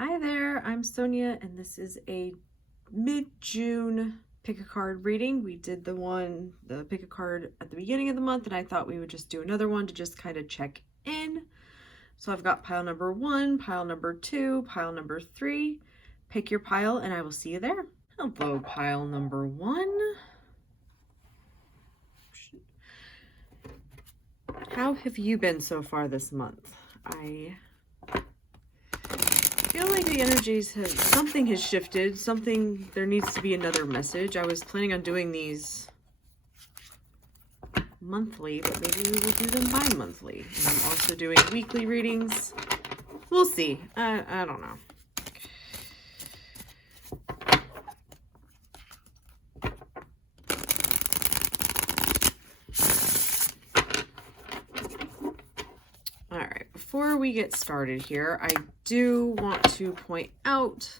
Hi there, I'm Sonia, and this is a mid-June pick a card reading. We did the pick a card at the beginning of the month, and I thought we would just do another one to just kind of check in. So I've got pile number 1, pile number 2, pile number 3. Pick your pile, and I will see you there. Hello, pile number 1. How have you been so far this month? I feel like the energies something has shifted. There needs to be another message. I was planning on doing these monthly, but maybe we will do them bi-monthly. And I'm also doing weekly readings. We'll see. I don't know. All right, before we get started here, I do want to point out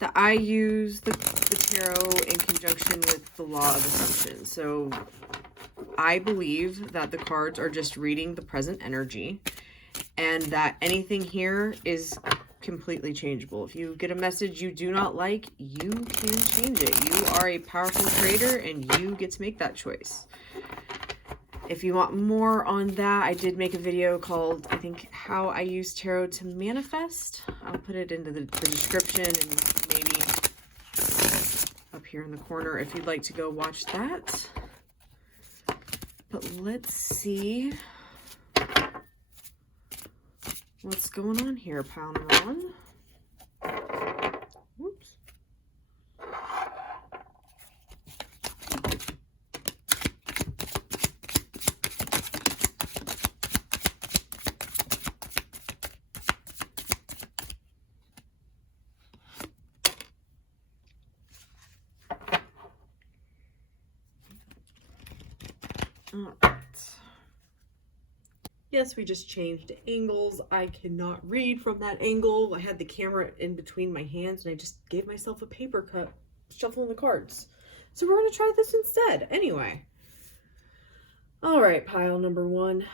that I use the tarot in conjunction with the law of assumption. So I believe that the cards are just reading the present energy, and that anything here is completely changeable. If you get a message you do not like, you can change it. You are a powerful creator, and you get to make that choice. If you want more on that, I did make a video called, I think, How I Use Tarot to Manifest. I'll put it into the description and maybe up here in the corner if you'd like to go watch that. But let's see what's going on here, pile number 1. Whoops. All right. Yes, we just changed angles. I cannot read from that angle. I had the camera in between my hands, and I just gave myself a paper cut shuffling the cards. So we're going to try this instead. Anyway. All right, pile number 1.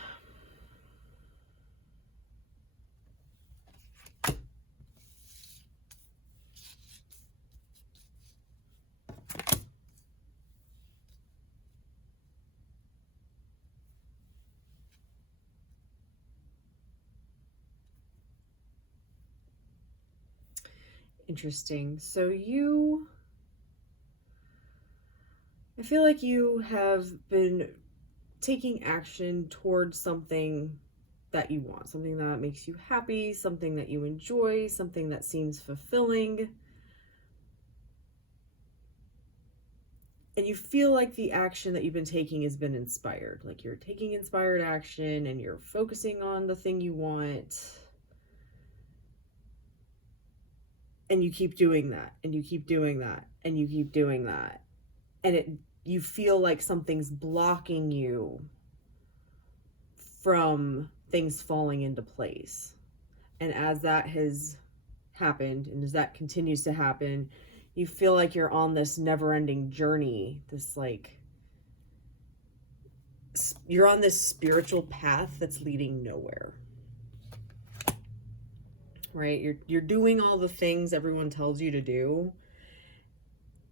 Interesting. So I feel like you have been taking action towards something that you want, something that makes you happy, something that you enjoy, something that seems fulfilling. And you feel like the action that you've been taking has been inspired. Like you're taking inspired action and you're focusing on the thing you want. And you keep doing that, and you keep doing that, and you keep doing that. And you feel like something's blocking you from things falling into place. And as that has happened, and as that continues to happen, you feel like you're on this never-ending journey, you're on this spiritual path that's leading nowhere. Right? You're doing all the things everyone tells you to do,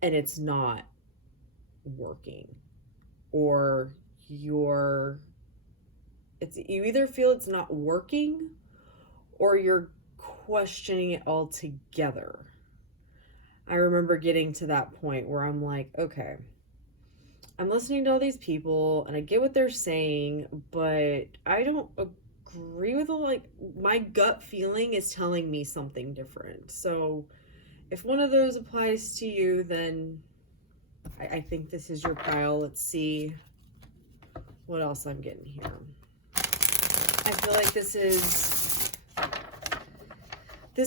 and it's not working. Or you either feel it's not working, or you're questioning it altogether. I remember getting to that point where I'm like, okay, I'm listening to all these people and I get what they're saying, but I don't agree with it. My gut feeling is telling me something different. So if one of those applies to you, then I think this is your pile. Let's see what else I'm getting here. I feel like this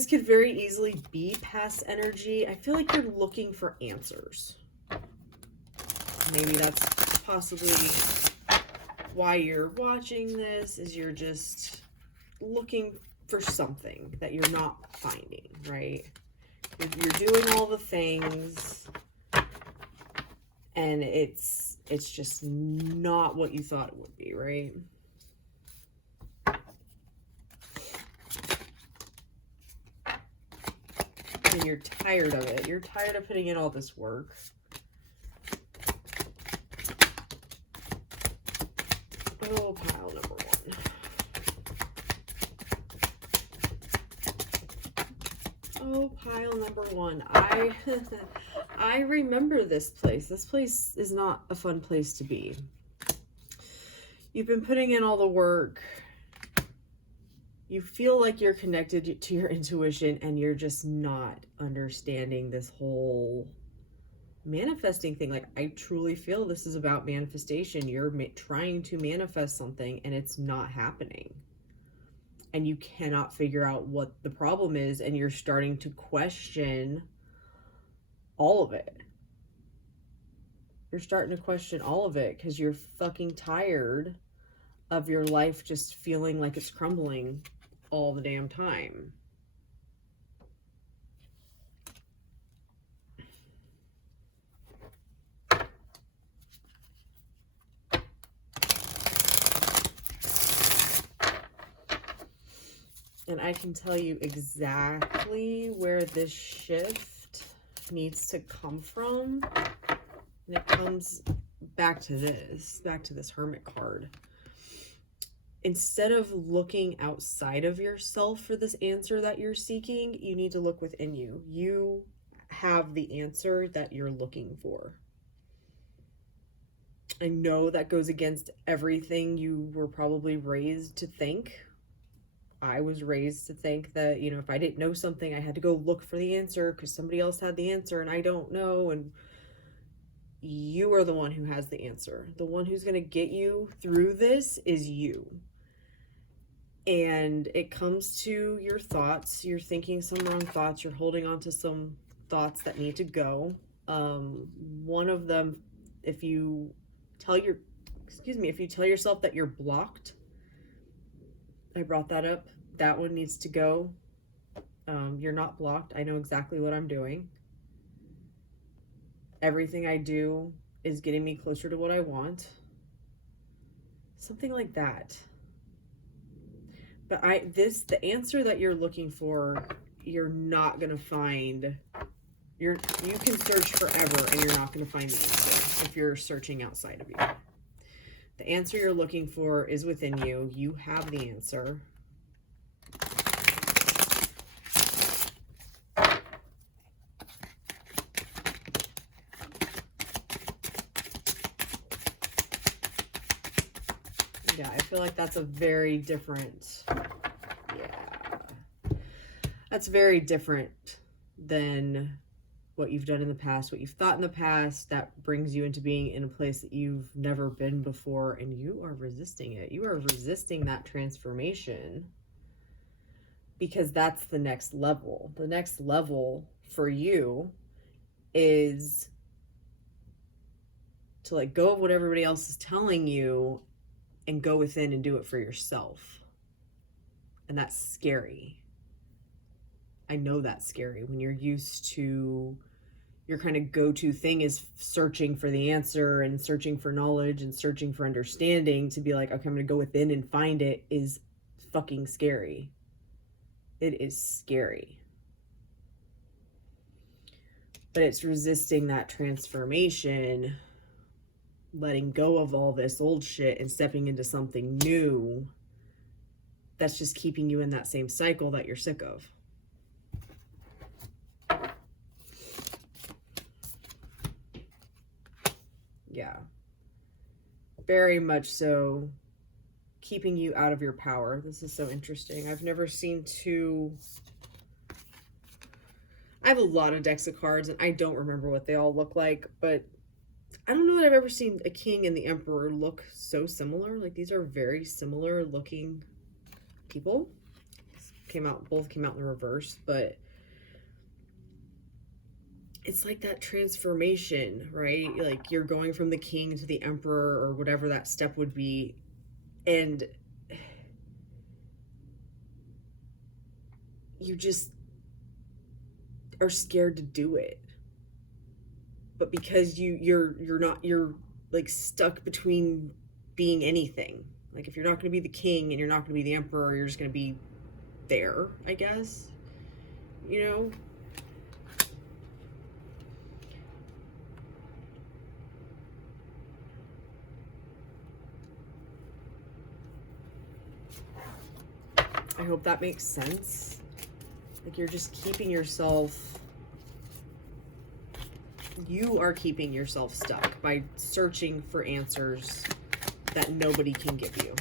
could very easily be past energy. I feel like you're looking for answers. Maybe that's possibly why you're watching this, is you're just looking for something that you're not finding, right? You're doing all the things, and it's just not what you thought it would be, right? and you're tired of it. You're tired of putting in all this work. Oh, pile number one. Oh, pile number one. I remember this place. This place is not a fun place to be. You've been putting in all the work. You feel like you're connected to your intuition, and you're just not understanding this whole manifesting thing. Like, I truly feel this is about manifestation. You're trying to manifest something, and it's not happening. And you cannot figure out what the problem is, and you're starting to question all of it. You're starting to question all of it because you're fucking tired of your life just feeling like it's crumbling all the damn time. And I can tell you exactly where this shift needs to come from. And it comes back to this Hermit card. Instead of looking outside of yourself for this answer that you're seeking, you need to look within you. You have the answer that you're looking for. I know that goes against everything you were probably raised to think. I was raised to think that, you know, if I didn't know something, I had to go look for the answer because somebody else had the answer and I don't know. And you are the one who has the answer. The one who's going to get you through this is you. And it comes to your thoughts. You're thinking some wrong thoughts. You're holding on to some thoughts that need to go. One of them, if you tell yourself that you're blocked, I brought that up. That one needs to go. You're not blocked. I know exactly what I'm doing. Everything I do is getting me closer to what I want. Something like that. But the answer that you're looking for, you're not going to find. You can search forever and you're not going to find the answer if you're searching outside of you. The answer you're looking for is within you. You have the answer. Yeah, I feel like that's a very different, that's very different than what you've done in the past, what you've thought in the past. That brings you into being in a place that you've never been before, and you are resisting it. You are resisting that transformation because that's the next level. The next level for you is to let go of what everybody else is telling you and go within and do it for yourself. And that's scary. I know that's scary when you're used to your kind of go-to thing is searching for the answer and searching for knowledge and searching for understanding. To be like, okay, I'm going to go within and find it is fucking scary. It is scary. But it's resisting that transformation, letting go of all this old shit and stepping into something new that's just keeping you in that same cycle that you're sick of. Yeah. Very much so keeping you out of your power. This is so interesting. I've never seen two... I have a lot of decks of cards and I don't remember what they all look like, but I don't know that I've ever seen a king and the emperor look so similar. Like, these are very similar looking people. Both came out in the reverse, but it's like that transformation, right? Like, you're going from the king to the emperor or whatever that step would be, and you just are scared to do it. But because you're like stuck between being anything. Like, if you're not going to be the king and you're not going to be the emperor, you're just going to be there, I guess. You know? I hope that makes sense. Like you're just keeping yourself, you are keeping yourself stuck by searching for answers that nobody can give you.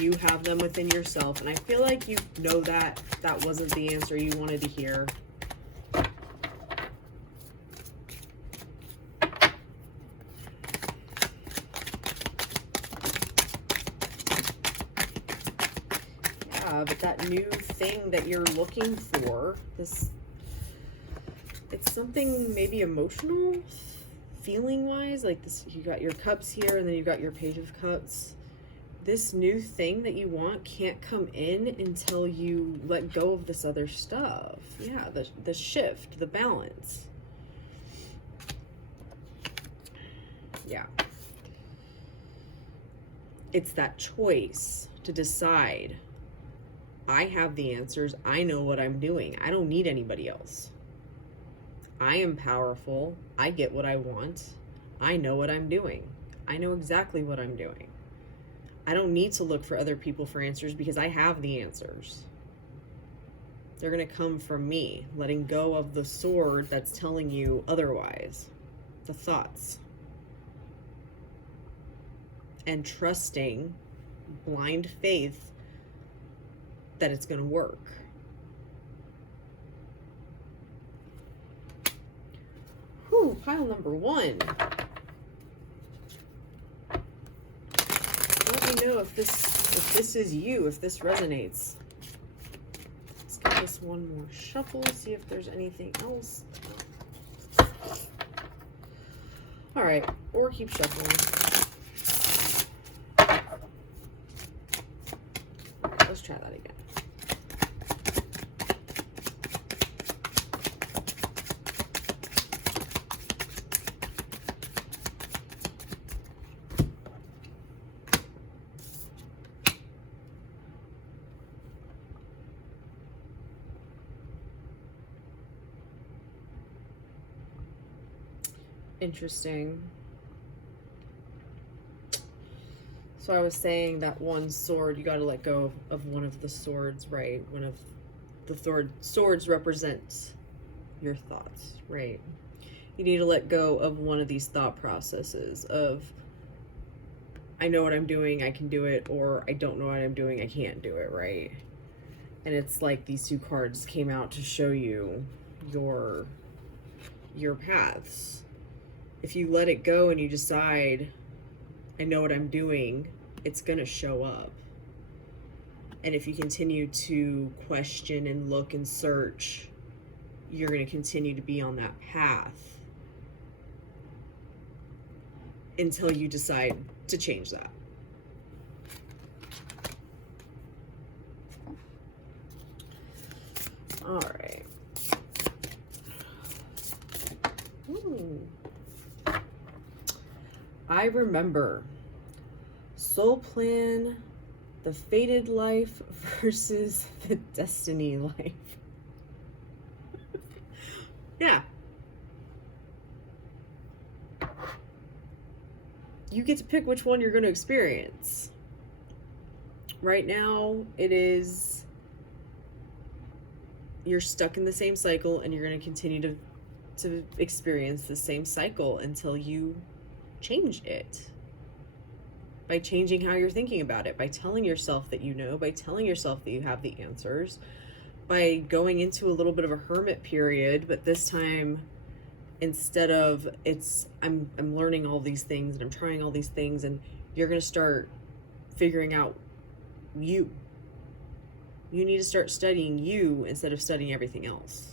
You have them within yourself, and I feel like you know that that wasn't the answer you wanted to hear. Yeah, but that new thing that you're looking for, this, it's something maybe emotional, feeling wise, like this, you got your cups here and then you got your page of cups. This new thing that you want can't come in until you let go of this other stuff. Yeah, the shift, the balance. Yeah. It's that choice to decide. I have the answers. I know what I'm doing. I don't need anybody else. I am powerful. I get what I want. I know what I'm doing. I know exactly what I'm doing. I don't need to look for other people for answers because I have the answers. They're going to come from me, letting go of the sword that's telling you otherwise, the thoughts. And trusting, blind faith, that it's going to work. Whew, pile number 1. Let me know if this is you, if this resonates. Let's give this one more shuffle, see if there's anything else. All right, or keep shuffling. Let's try that again. Interesting. So I was saying that one sword, you got to let go of one of the swords, right? One of the swords represents your thoughts, right? You need to let go of one of these thought processes of, I know what I'm doing, I can do it, or I don't know what I'm doing, I can't do it, right? And it's like these 2 cards came out to show you your paths. If you let it go and you decide, I know what I'm doing, it's going to show up. And if you continue to question and look and search, you're going to continue to be on that path until you decide to change that. All right. I remember soul plan, the fated life versus the destiny life. Yeah. You get to pick which one you're going to experience. Right now, it is, you're stuck in the same cycle and you're going to continue to experience the same cycle until you change it. By changing how you're thinking about it, by telling yourself that you know, by telling yourself that you have the answers, by going into a little bit of a hermit period, but this time, instead of I'm learning all these things and I'm trying all these things, and you're going to start figuring out you. You need to start studying you instead of studying everything else.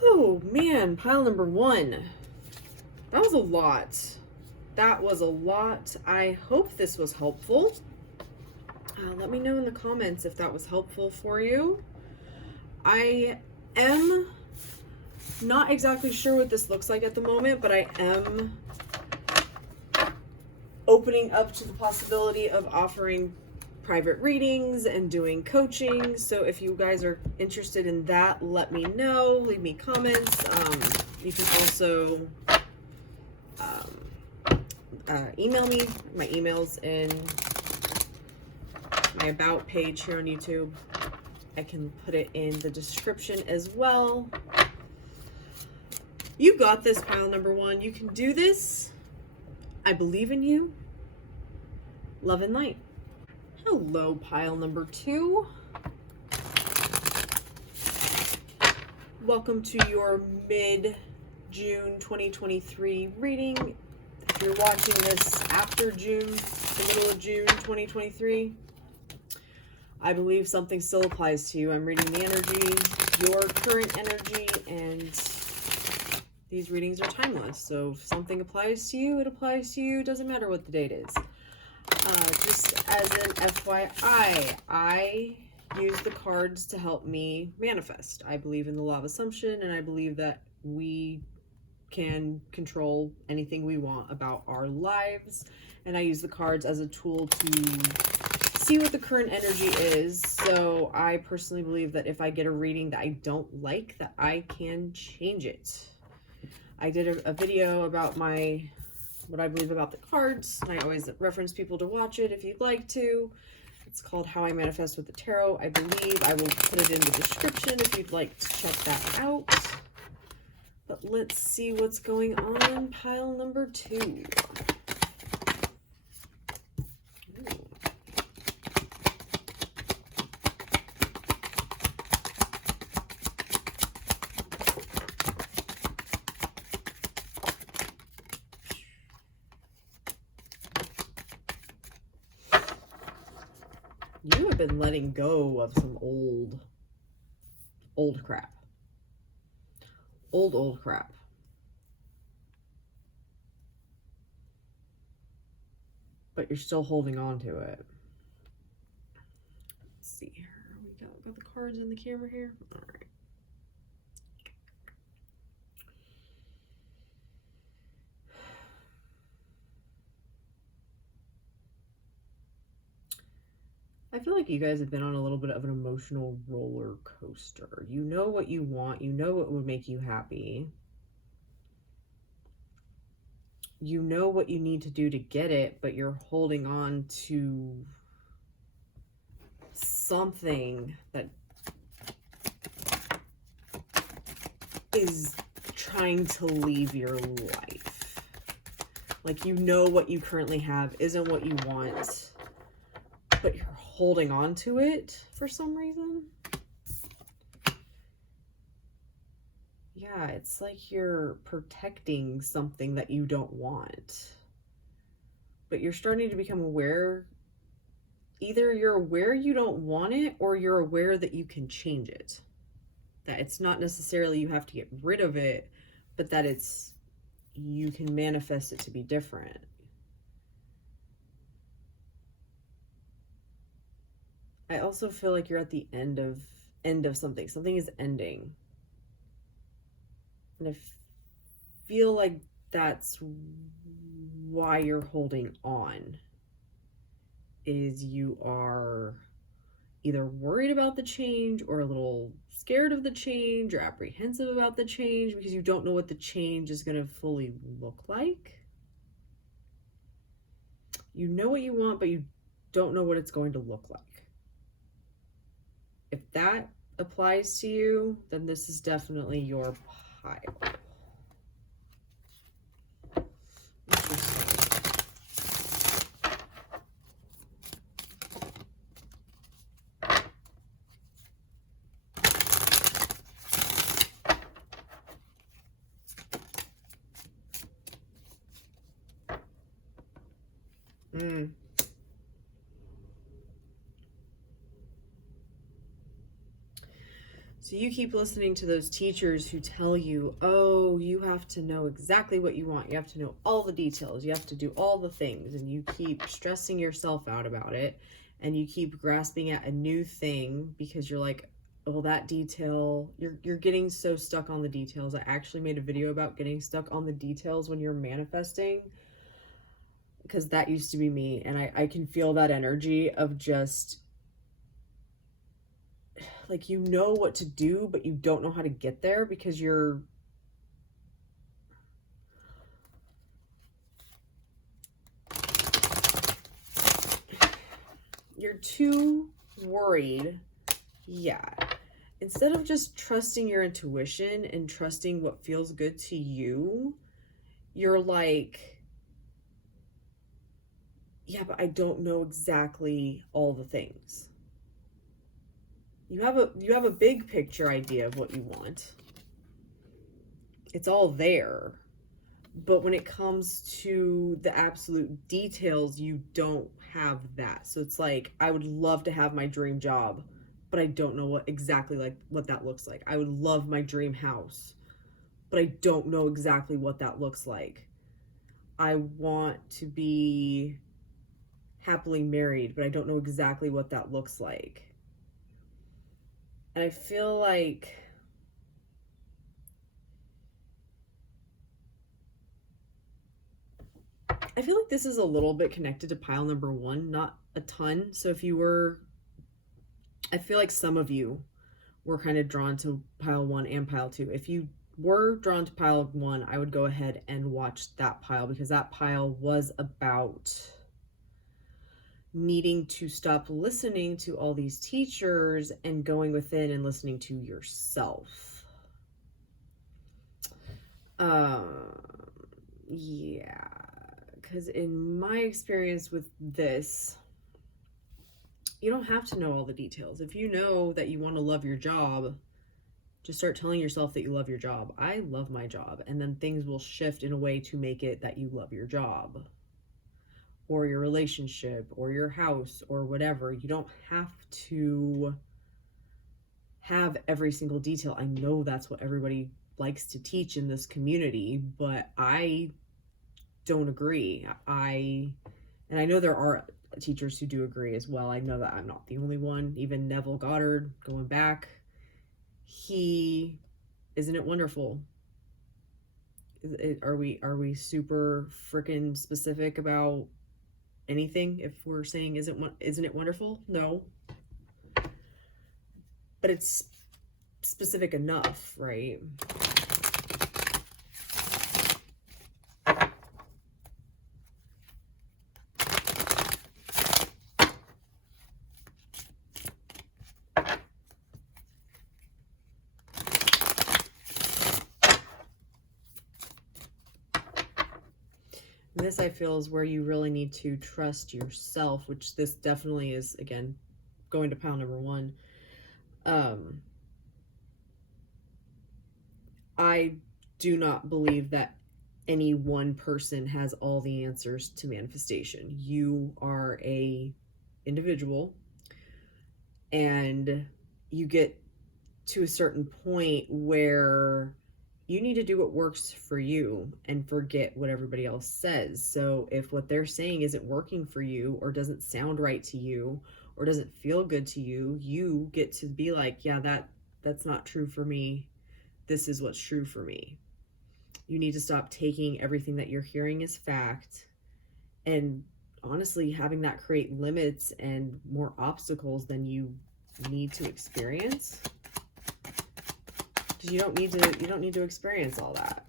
Oh man, pile number 1. That was a lot. That was a lot. I hope this was helpful. Let me know in the comments if that was helpful for you. I am not exactly sure what this looks like at the moment, but I am opening up to the possibility of offering private readings and doing coaching. So if you guys are interested in that, let me know, leave me comments. You can also email me. My email's in my about page here on YouTube. I can put it in the description as well. You got this, pile number 1. You can do this. I believe in you. Love and light. Hello, pile number 2. Welcome to your mid-June 2023 reading. If you're watching this after June, the middle of June 2023, I believe something still applies to you. I'm reading the energy, your current energy, and these readings are timeless. So if something applies to you, it applies to you. It doesn't matter what the date is. Just as an FYI, I use the cards to help me manifest. I believe in the law of assumption, and I believe that we can control anything we want about our lives. And I use the cards as a tool to see what the current energy is. So I personally believe that if I get a reading that I don't like, that I can change it. I did a video about what I believe about the cards, and I always reference people to watch it if you'd like to. It's called How I Manifest with the Tarot. I believe I will put it in the description if you'd like to check that out. But let's see what's going on, pile number 2. You have been letting go of some old crap. Old crap. But you're still holding on to it. Let's see here. We got the cards in the camera here. All right. I feel like you guys have been on a little bit of an emotional roller coaster. You know what you want. You know what would make you happy. You know what you need to do to get it, but you're holding on to something that is trying to leave your life. Like, you know what you currently have isn't what you want, but you're holding on to it for some reason. Yeah, it's like you're protecting something that you don't want. But you're starting to become aware. Either you're aware you don't want it, or you're aware that you can change it. That it's not necessarily you have to get rid of it, but that you can manifest it to be different. I also feel like you're at the end of something. Something is ending. And I feel like that's why you're holding on. Is you are either worried about the change, or a little scared of the change, or apprehensive about the change because you don't know what the change is going to fully look like. You know what you want, but you don't know what it's going to look like. If that applies to you, then this is definitely your pile. So you keep listening to those teachers who tell you, oh, you have to know exactly what you want. You have to know all the details. You have to do all the things. And you keep stressing yourself out about it. And you keep grasping at a new thing because you're like, oh, that detail, you're getting so stuck on the details. I actually made a video about getting stuck on the details when you're manifesting, because that used to be me. And I can feel that energy of just, like, you know what to do, but you don't know how to get there because you're You're too worried. Yeah. Instead of just trusting your intuition and trusting what feels good to you, you're like, yeah, but I don't know exactly all the things. You have a big picture idea of what you want. It's all there. But when it comes to the absolute details, you don't have that. So it's like, I would love to have my dream job, but I don't know what exactly what that looks like. I would love my dream house, but I don't know exactly what that looks like. I want to be happily married, but I don't know exactly what that looks like. And I feel like this is a little bit connected to pile number 1, not a ton. So I feel like some of you were kind of drawn to pile 1 and pile 2. If you were drawn to pile 1, I would go ahead and watch that pile, because that pile was about needing to stop listening to all these teachers and going within and listening to yourself. Yeah, because in my experience with this, you don't have to know all the details. If you know that you want to love your job, just start telling yourself that you love your job. I love my job. And then things will shift in a way to make it that you love your job or your relationship or your house or whatever. You don't have to have every single detail. I know that's what everybody likes to teach in this community, but I don't agree. And I know there are teachers who do agree as well. I know that I'm not the only one. Even Neville Goddard, going back, isn't it wonderful? Are we super freaking specific about anything if we're saying isn't it wonderful? No. But it's specific enough, right? This, I feel, is where you really need to trust yourself, which this definitely is, again, going to pile number 1. I do not believe that any one person has all the answers to manifestation. You are a individual, and you get to a certain point where you need to do what works for you and forget what everybody else says. So if what they're saying isn't working for you or doesn't sound right to you or doesn't feel good to you, you get to be like, yeah, that's not true for me. This is what's true for me. You need to stop taking everything that you're hearing as fact and honestly having that create limits and more obstacles than you need to experience. Because you don't need to experience all that.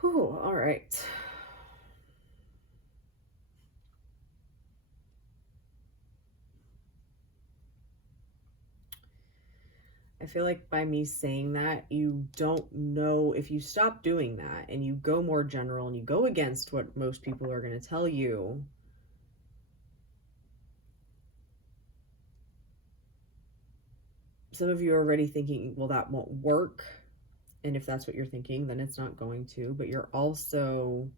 Whew, all right. I feel like by me saying that, you don't know, if you stop doing that and you go more general and you go against what most people are going to tell you, some of you are already thinking, well, that won't work. And if that's what you're thinking, then it's not going to. But you're also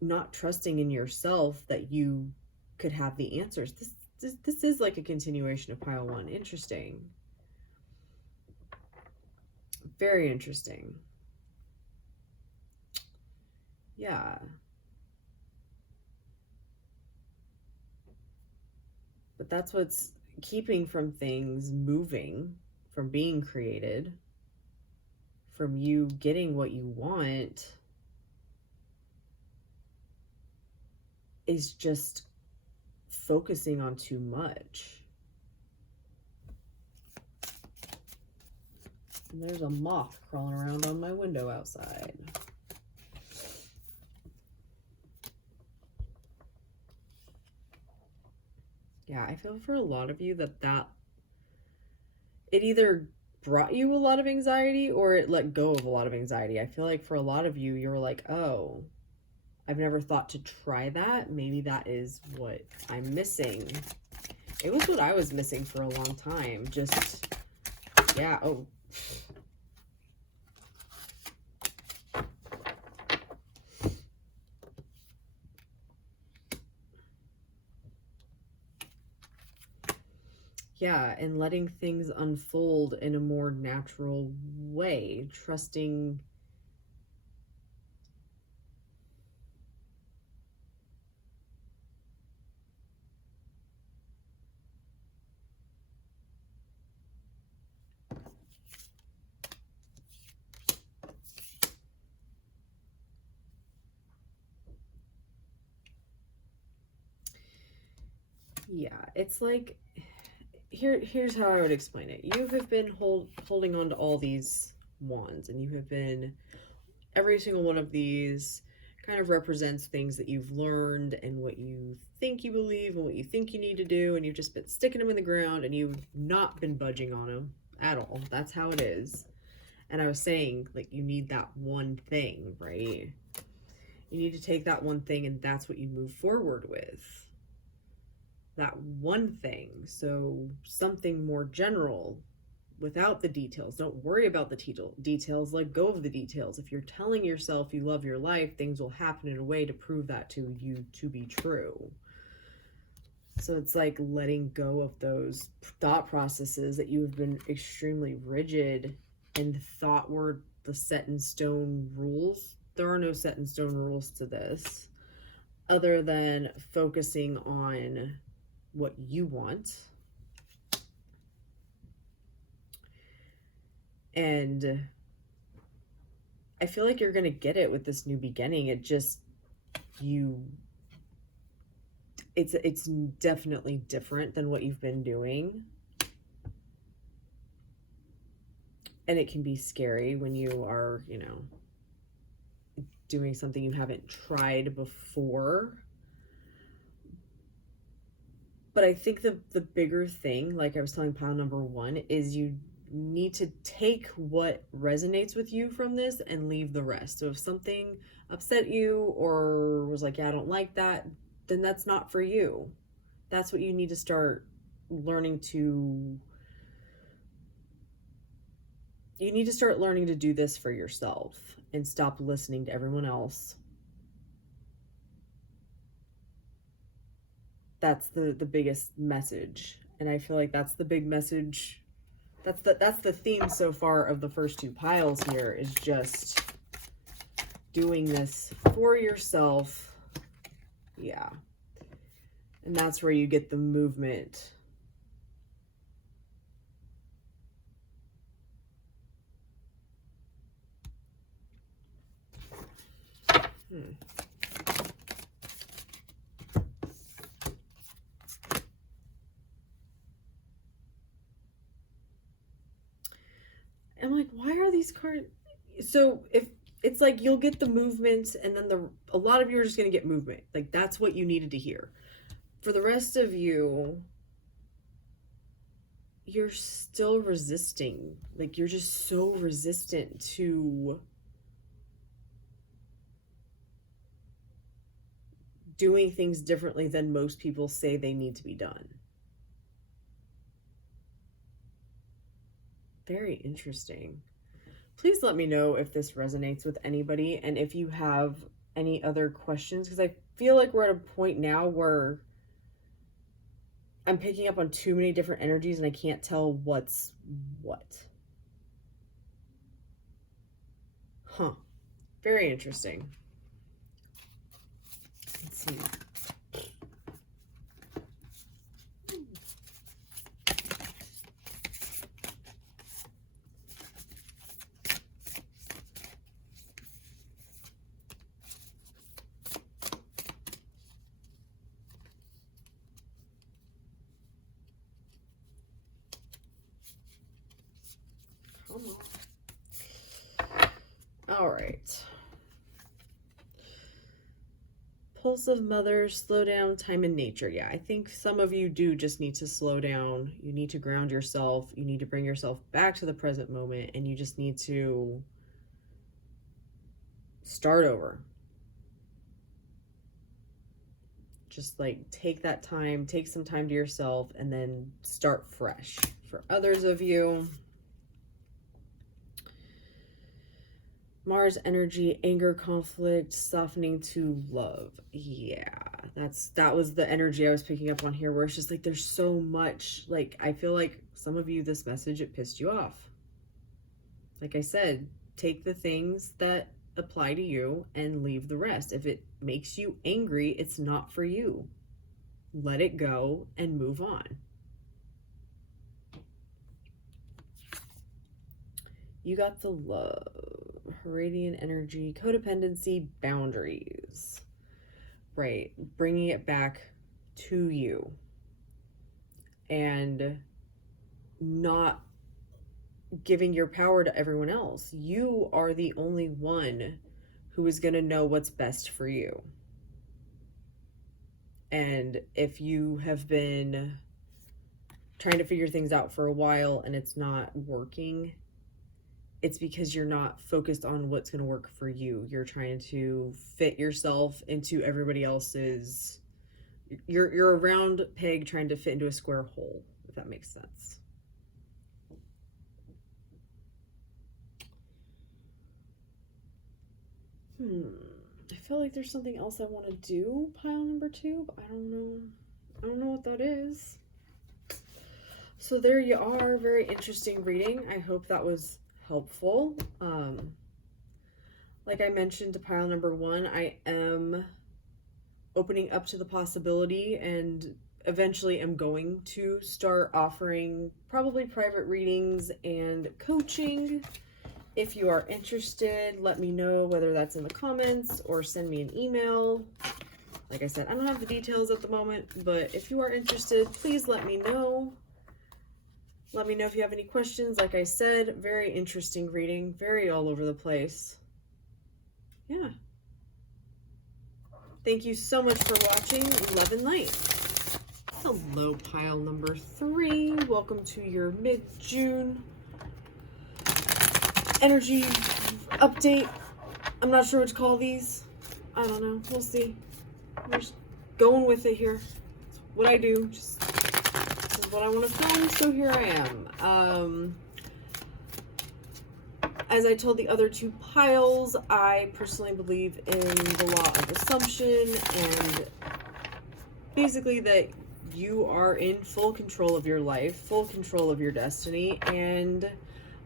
not trusting in yourself that you could have the answers. This is like a continuation of pile 1. Interesting. Very interesting. Yeah. But that's what's keeping from things moving, from being created, from you getting what you want is just focusing on too much. And there's a moth crawling around on my window outside. Yeah, I feel for a lot of you that it either brought you a lot of anxiety or it let go of a lot of anxiety. I feel like for a lot of you, you were like, oh, I've never thought to try that. Maybe that is what I'm missing. It was what I was missing for a long time. Just, yeah, oh. Yeah, and letting things unfold in a more natural way, trusting. Yeah, it's like, here's how I would explain it. You have been holding on to all these wands, and you have been, every single one of these kind of represents things that you've learned and what you think you believe and what you think you need to do, and you've just been sticking them in the ground and you've not been budging on them at all. That's how it is. And I was saying, like, you need that one thing, right? You need to take that one thing, and that's what you move forward with. That one thing. So something more general without the details. Don't worry about the details. Let go of the details. If you're telling yourself you love your life, things will happen in a way to prove that to you to be true. So it's like letting go of those thought processes that you have been extremely rigid and thought were the set in stone rules. There are no set in stone rules to this, other than focusing on what you want. And I feel like you're going to get it with this new beginning. It just, it's definitely different than what you've been doing. And it can be scary when you are, you know, doing something you haven't tried before. But I think the bigger thing, like I was telling pile number one, is you need to take what resonates with you from this and leave the rest. So if something upset you or was like, yeah, I don't like that, then that's not for you. That's what you need to start learning to. You need to start learning to do this for yourself and stop listening to everyone else. That's the biggest message. And I feel like that's the big message. That's the theme so far of the first two piles here, is just doing this for yourself. Yeah. And that's where you get the movement. I'm like, why are these cards? So if it's like you'll get the movement, and then a lot of you are just going to get movement. Like that's what you needed to hear. For the rest of you, you're still resisting. Like you're just so resistant to doing things differently than most people say they need to be done. Very interesting. Please let me know if this resonates with anybody and if you have any other questions, because I feel like we're at a point now where I'm picking up on too many different energies and I can't tell what's what. Huh. Very interesting. Let's see. All right. Pulse of Mother, slow down, time in nature. Yeah, I think some of you do just need to slow down. You need to ground yourself. You need to bring yourself back to the present moment, and you just need to start over. Just like take that time, take some time to yourself, and then start fresh. For others of you, Mars energy, anger, conflict, softening to love. Yeah, that was the energy I was picking up on here, where it's just like there's so much. Like, I feel like some of you, this message, it pissed you off. Like I said, take the things that apply to you and leave the rest. If it makes you angry, it's not for you. Let it go and move on. You got the love, Heradian energy, codependency, boundaries. Right, bringing it back to you and not giving your power to everyone else. You are the only one who is going to know what's best for you. And if you have been trying to figure things out for a while and it's not working, it's because you're not focused on what's going to work for you. You're trying to fit yourself into everybody else's. You're a round peg trying to fit into a square hole, if that makes sense. I feel like there's something else I want to do, pile number 2, but I don't know what that is. So there you are. Very interesting reading. I hope that was helpful. Like I mentioned to pile number 1, I am opening up to the possibility and eventually am going to start offering probably private readings and coaching. If you are interested, let me know, whether that's in the comments or send me an email. Like I said, I don't have the details at the moment, but if you are interested, please let me know. Let me know if you have any questions. Like I said, very interesting reading, very all over the place. Yeah. Thank you so much for watching. Love and light. Hello, pile number 3. Welcome to your mid-June energy update. I'm not sure what to call these. I don't know. We'll see. I'm just going with it here. It's what I do. Just this is what I want to film, so here I am. As I told the other 2 piles, I personally believe in the law of assumption, and basically that you are in full control of your life, full control of your destiny, and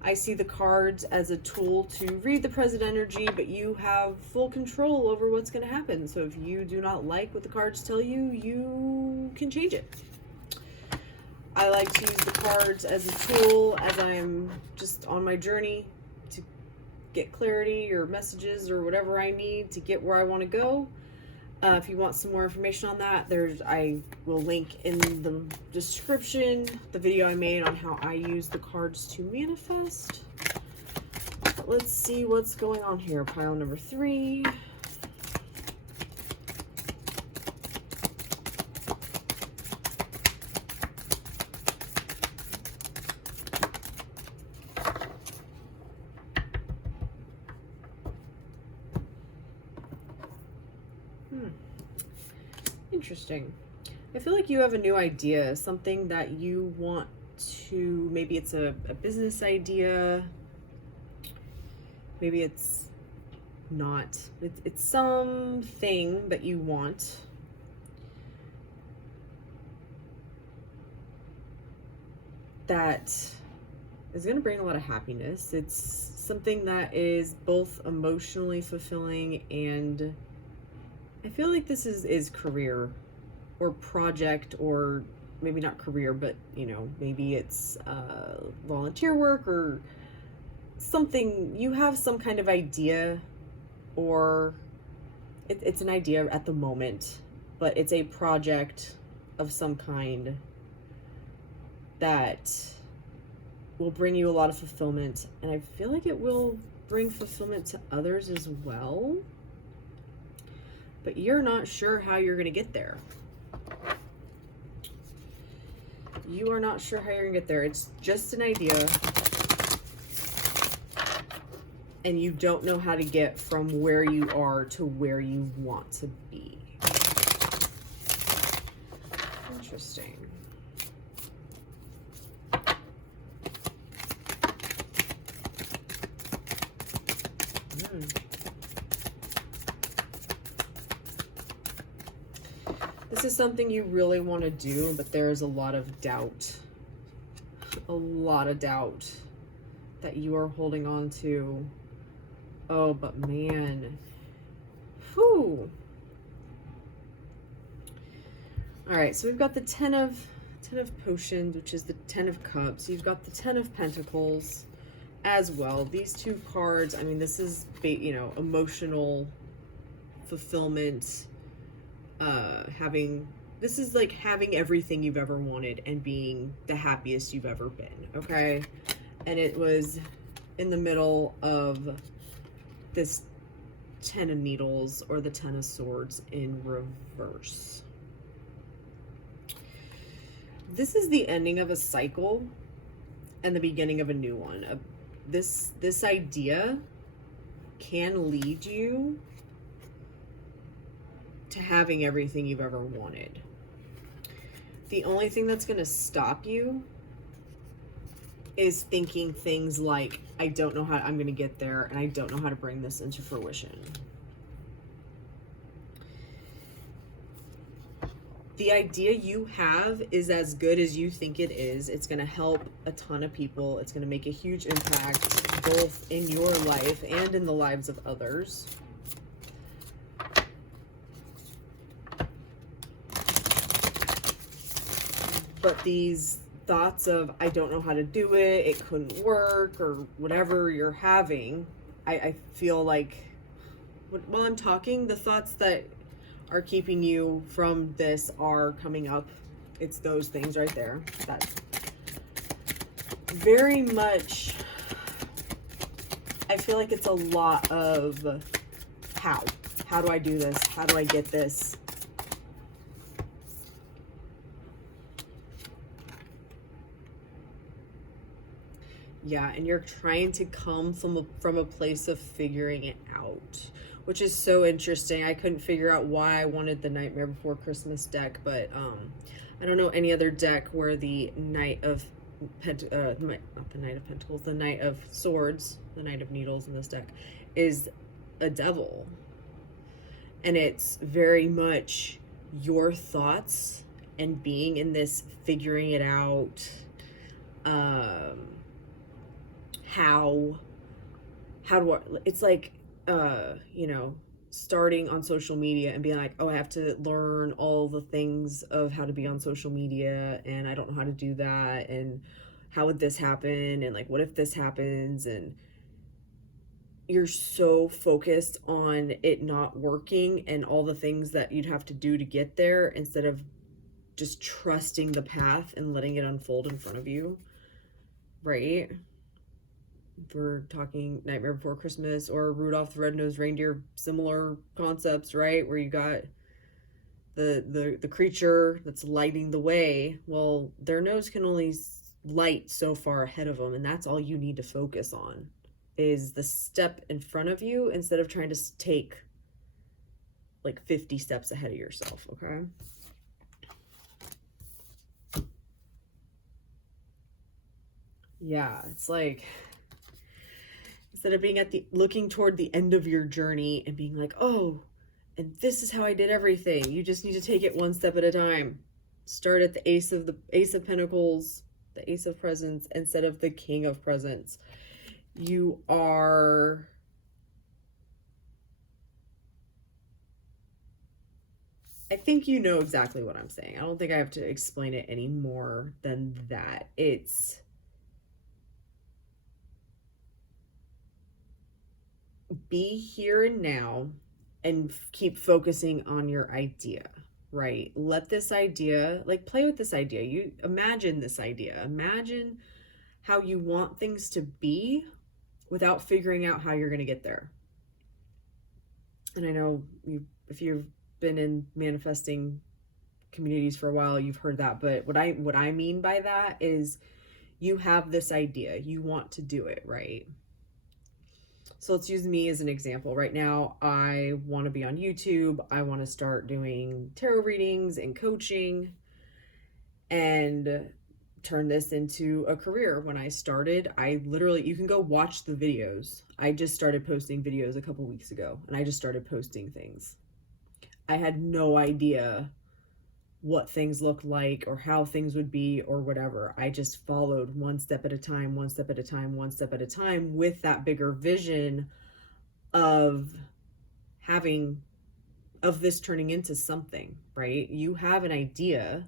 I see the cards as a tool to read the present energy, but you have full control over what's going to happen. So if you do not like what the cards tell you, you can change it. I like to use the cards as a tool as I'm just on my journey to get clarity or messages or whatever I need to get where I want to go. If you want some more information on that, I will link in the description the video I made on how I use the cards to manifest. But let's see what's going on here. Pile number 3. Interesting. I feel like you have a new idea, something that you want to, maybe it's a business idea, maybe it's not, it's something that you want. That is going to bring a lot of happiness. It's something that is both emotionally fulfilling, and I feel like this is career or project, or maybe not career, but you know, maybe it's volunteer work or something. You have some kind of idea, or it's an idea at the moment, but it's a project of some kind that will bring you a lot of fulfillment, and I feel like it will bring fulfillment to others as well, but you're not sure how you're going to get there. You are not sure how you're going to get there. It's just an idea, and you don't know how to get from where you are to where you want to be. Interesting. This is something you really want to do, but there is a lot of doubt. A lot of doubt that you are holding on to. Oh, but man. Whew. All right, so we've got the 10 of potions, which is the 10 of cups. You've got the 10 of pentacles as well. These two cards, I mean, this is, you know, emotional fulfillment. This is like having everything you've ever wanted and being the happiest you've ever been, okay? And it was in the middle of this 10 of needles, or the 10 of swords in reverse. This is the ending of a cycle and the beginning of a new one. This idea can lead you to having everything you've ever wanted. The only thing that's going to stop you is thinking things like, I don't know how I'm going to get there, and I don't know how to bring this into fruition. The idea you have is as good as you think it is. It's going to help a ton of people. It's going to make a huge impact both in your life and in the lives of others. But these thoughts of, I don't know how to do it, it couldn't work, or whatever you're having, I feel like while I'm talking, the thoughts that are keeping you from this are coming up. It's those things right there. That very much, I feel like it's a lot of how. How do I do this? How do I get this? Yeah, and you're trying to come from a place of figuring it out, which is so interesting. I couldn't figure out why I wanted the Nightmare Before Christmas deck, but I don't know any other deck where the Knight of not the Knight of Pentacles, the Knight of Swords, the Knight of Needles in this deck is a devil. And it's very much your thoughts and being in this figuring it out, how do I, it's like, you know, starting on social media and being like, oh, I have to learn all the things of how to be on social media, and I don't know how to do that, and how would this happen, and like, what if this happens, and you're so focused on it not working and all the things that you'd have to do to get there, instead of just trusting the path and letting it unfold in front of you, right? If we're talking Nightmare Before Christmas or Rudolph the Red-Nosed Reindeer, similar concepts, right? Where you got the creature that's lighting the way. Well, their nose can only light so far ahead of them, and that's all you need to focus on, is the step in front of you, instead of trying to take like 50 steps ahead of yourself, okay? Yeah, it's like, instead of being looking toward the end of your journey and being like, oh, and this is how I did everything. You just need to take it one step at a time. Start at the Ace of Pentacles, the Ace of Presents, instead of the King of Presents. You are, I think you know exactly what I'm saying. I don't think I have to explain it any more than that. It's, be here and now and keep focusing on your idea, right? Let this idea, like, play with this idea. You imagine this idea. Imagine how you want things to be without figuring out how you're going to get there. And I know if you've been in manifesting communities for a while, you've heard that. But what I mean by that is you have this idea, you want to do it, right? So let's use me as an example. Right now, I want to be on YouTube. I want to start doing tarot readings and coaching and turn this into a career. When I started, you can go watch the videos. I just started posting videos a couple weeks ago, and I just started posting things. I had no idea what things looked like or how things would be or whatever. I just followed one step at a time, one step at a time, one step at a time, with that bigger vision of this turning into something, right? You have an idea,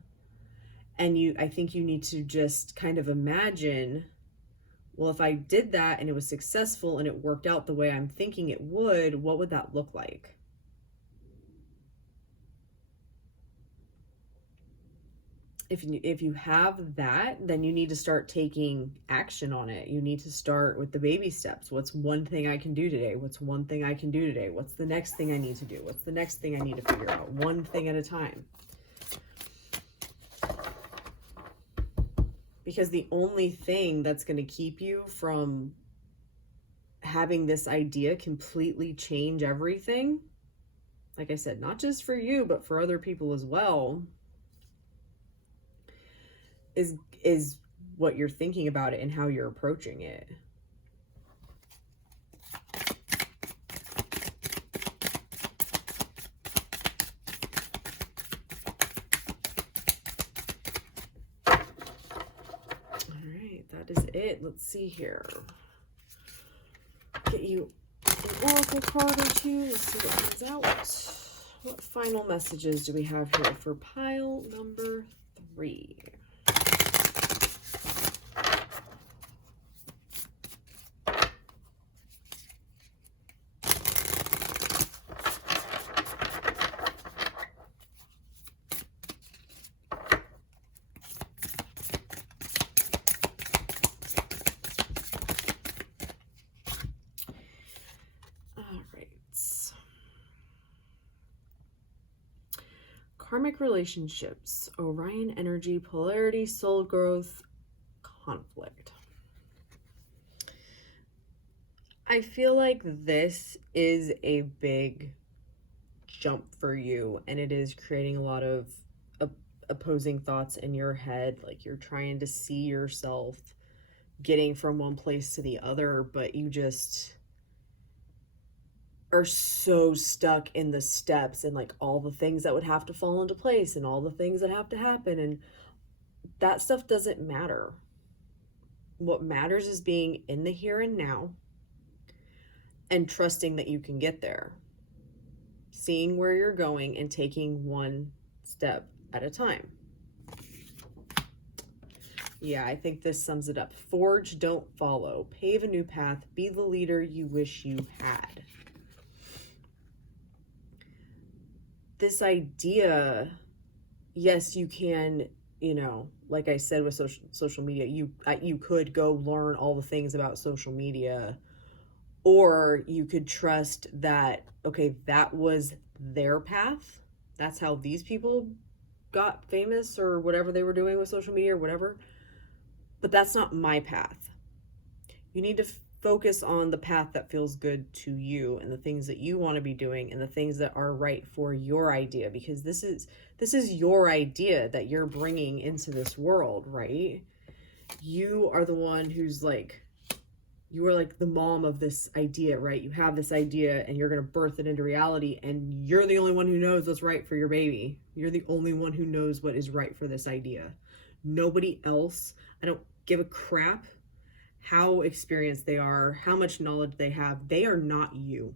and I think you need to just kind of imagine, well, if I did that and it was successful and it worked out the way I'm thinking it would, what would that look like? If you have that, then you need to start taking action on it. You need to start with the baby steps. What's one thing I can do today? What's one thing I can do today? What's the next thing I need to do? What's the next thing I need to figure out? One thing at a time. Because the only thing that's going to keep you from having this idea completely change everything, like I said, not just for you, but for other people as well, is what you're thinking about it and how you're approaching it. All right, that is it. Let's see here. Get you an oracle card or two. Let's see what comes out. What final messages do we have here for pile number 3? Karmic relationships, Orion energy, polarity, soul growth, conflict. I feel like this is a big jump for you, and it is creating a lot of opposing thoughts in your head. Like you're trying to see yourself getting from one place to the other, but you just are so stuck in the steps and like all the things that would have to fall into place and all the things that have to happen, and that stuff doesn't matter. What matters is being in the here and now and trusting that you can get there, seeing where you're going and taking one step at a time. Yeah, I think this sums it up. Forge, don't follow. Pave a new path. Be the leader you wish you had. This idea, yes, you can, like I said with social media, you could go learn all the things about social media, or you could trust that, okay, that was their path. That's how these people got famous or whatever they were doing with social media or whatever. But that's not my path. You need to focus on the path that feels good to you and the things that you want to be doing and the things that are right for your idea, because this is your idea that you're bringing into this world, right? You are the one who's you are like the mom of this idea, right? You have this idea and you're going to birth it into reality, and you're the only one who knows what's right for your baby. You're the only one who knows what is right for this idea. Nobody else. I don't give a crap how experienced they are, how much knowledge they have. They are not you.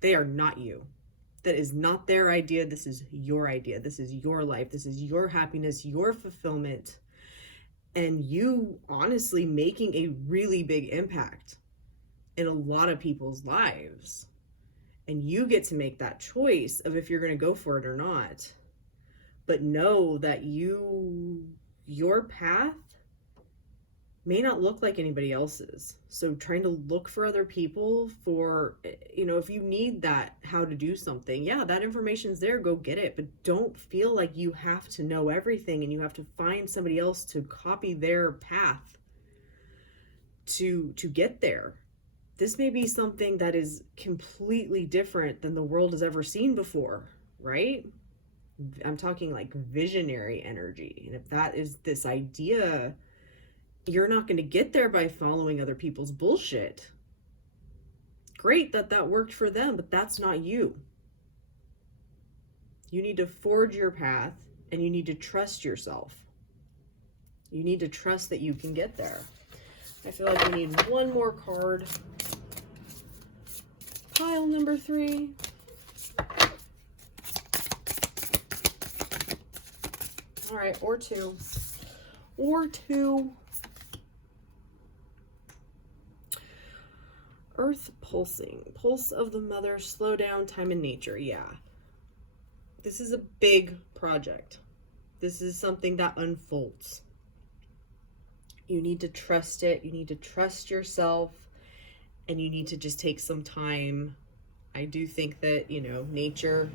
They are not you. That is not their idea. This is your idea. This is your life. This is your happiness, your fulfillment, and you honestly making a really big impact in a lot of people's lives. And you get to make that choice of if you're going to go for it or not. But know that your path may not look like anybody else's. So trying to look for other people for, if you need that, how to do something, yeah, that information's there, go get it. But don't feel like you have to know everything and you have to find somebody else to copy their path to get there. This may be something that is completely different than the world has ever seen before, right? I'm talking like visionary energy. And if that is this idea, you're not going to get there by following other people's bullshit. Great that worked for them, but that's not you. You need to forge your path and you need to trust yourself. You need to trust that you can get there. I feel like we need one more card. Pile number 3. All right, or 2. Or 2. Earth pulsing. Pulse of the mother, slow down, time in nature. Yeah. This is a big project. This is something that unfolds. You need to trust it. You need to trust yourself. And you need to just take some time. I do think that, nature,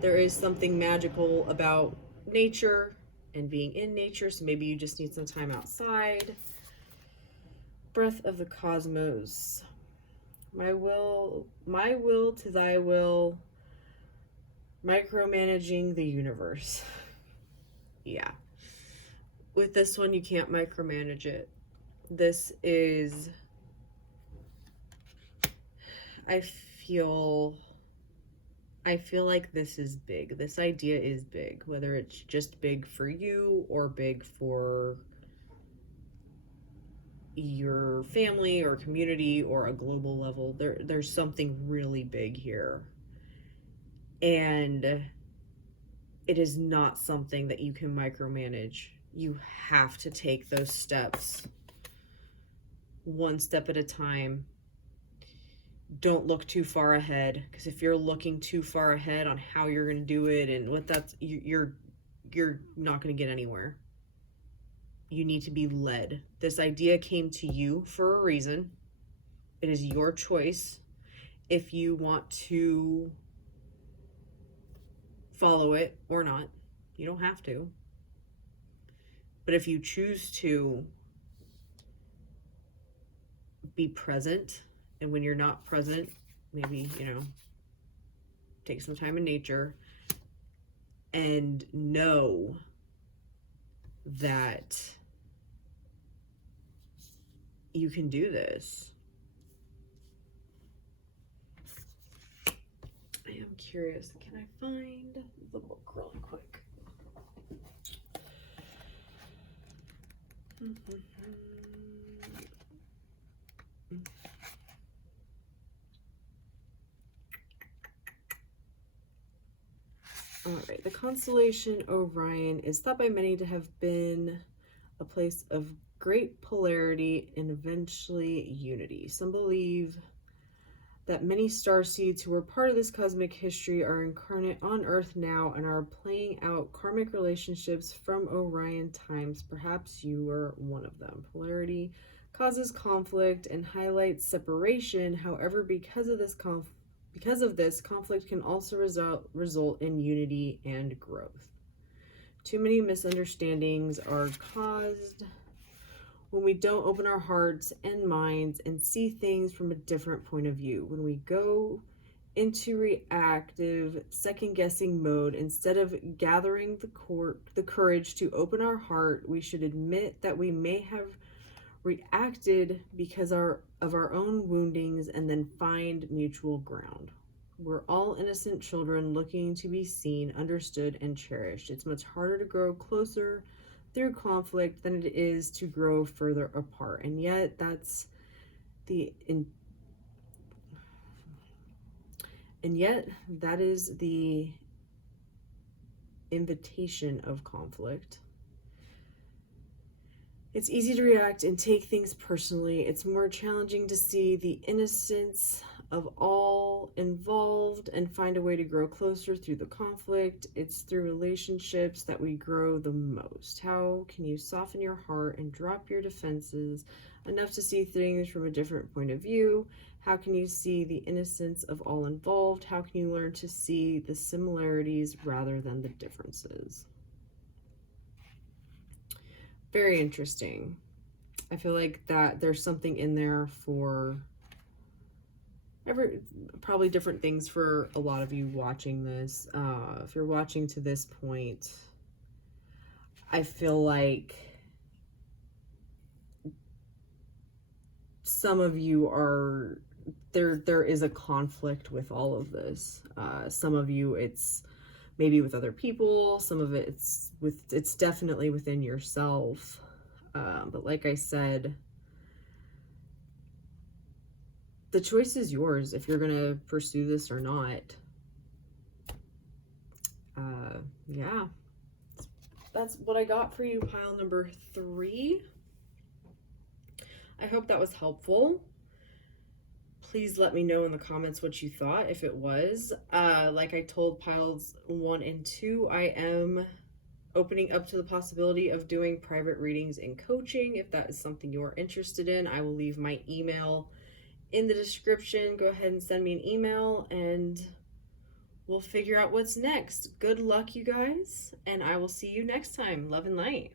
there is something magical about nature and being in nature. So maybe you just need some time outside. Breath of the cosmos. My will to thy will. Micromanaging the universe. Yeah. With this one, you can't micromanage it. This is, I feel like this is big. This idea is big, whether it's just big for you or big for your family or community or a global level. There's something really big here. And it is not something that you can micromanage. You have to take those steps one step at a time. Don't look too far ahead, because if you're looking too far ahead on how you're going to do it and what that's, you're not going to get anywhere. You need to be led. This idea came to you for a reason. It is your choice if you want to follow it or not. You don't have to. But if you choose to be present, and when you're not present, maybe, take some time in nature and know that you can do this. I am curious. Can I find the book really quick? All right, the constellation Orion is thought by many to have been a place of great polarity and eventually unity. Some believe that many starseeds who were part of this cosmic history are incarnate on Earth now and are playing out karmic relationships from Orion times. Perhaps you were one of them. Polarity causes conflict and highlights separation. However, because of this conflict can also result in unity and growth. Too many misunderstandings are caused when we don't open our hearts and minds and see things from a different point of view. When we go into reactive, second-guessing mode, instead of gathering the courage to open our heart, we should admit that we may have reacted because of our own woundings and then find mutual ground. We're all innocent children looking to be seen, understood, and cherished. It's much harder to grow closer through conflict than it is to grow further apart. And yet that's that is the invitation of conflict. It's easy to react and take things personally. It's more challenging to see the innocence of all involved and find a way to grow closer through the conflict. It's through relationships that we grow the most. How can you soften your heart and drop your defenses enough to see things from a different point of view? How can you see the innocence of all involved? How can you learn to see the similarities rather than the differences? Very interesting. I feel like that there's something in there for probably different things for a lot of you watching this. If you're watching to this point, I feel like some of you are there is a conflict with all of this. Some of you, it's maybe with other people, some of it's definitely within yourself. But like I said, the choice is yours if you're gonna pursue this or not. Yeah, that's what I got for you, pile number 3. I hope that was helpful. Please let me know in the comments what you thought, if it was. Like I told piles 1 and 2, I am opening up to the possibility of doing private readings and coaching. If that is something you're interested in, I will leave my email in the description. Go ahead and send me an email and we'll figure out what's next. Good luck, you guys, and I will see you next time. Love and light.